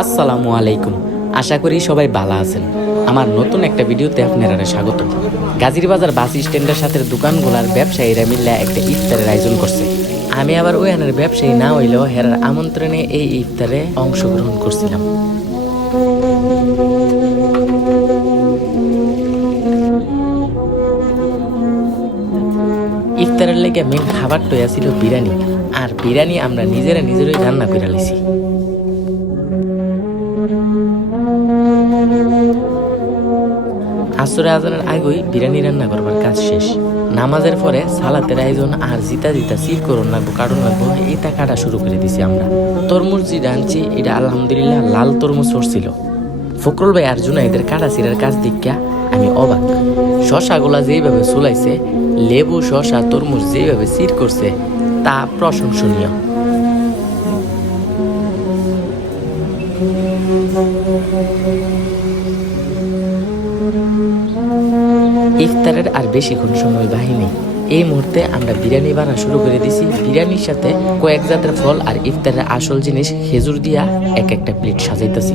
আসসালামু আলাইকুম। আশা করি সবাই ভালো আছেন। আমার নতুন একটা ভিডিওতে আপনারা স্বাগত। গাজীর বাজার বাস স্ট্যান্ডের সাথে দোকানগুলার ব্যবসায়ীরা মিলে একটা ইফতারের আয়োজন করছে। আমি আবার ওয়ানের ব্যবসায়ী না হইলেও হেরার আমন্ত্রণে এই ইফতারে অংশগ্রহণ করছিলাম। ইফতারের লেগে মেন খাবারটা ছিল বিরিয়ানি। আর বিরিয়ানি আমরা নিজেরা নিজেরাই রান্না করে লিছি আসরে আজানের আগেই বিরিয়ানি রান্না করবার কাজ শেষ। নামাজের পরে সালাতের আয়োজন আর জিতা জিতা সির করুন লাগবো কারণ লাগবো, এটা কাটা শুরু করে দিছি আমরা। তরমুজ যেটা আনছি এটা আলহামদুলিল্লাহ লাল তরমুজ ছিল ফকরুল ভাই আর জুনাইদের কাটা সিরের কাজ দেখা আমি অবাক। শশাগুলা যেভাবে চুলাইছে, লেবু, শশা, তরমুজ যেভাবে সির করছে, তা প্রশংসনীয়। ইফতারের আর বেশিক্ষণ সময় বাহিনী। এই মুহূর্তে আমরা বিরিয়ানি বানা শুরু করে দিছি। বিরিয়ানির সাথে কয়েক জাতের ফল আর ইফতারের আসল জিনিস খেজুর দিয়া এক একটা প্লেট সাজাইতেছি।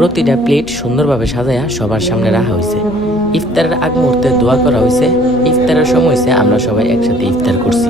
প্রতিটা প্লেট সুন্দরভাবে সাজায়া সবার সামনে রাখা হয়েছে ইফতারের আগ মুহূর্তে দোয়া করা হয়েছে ইফতারের সময় আমরা সবাই একসাথে ইফতার করছি।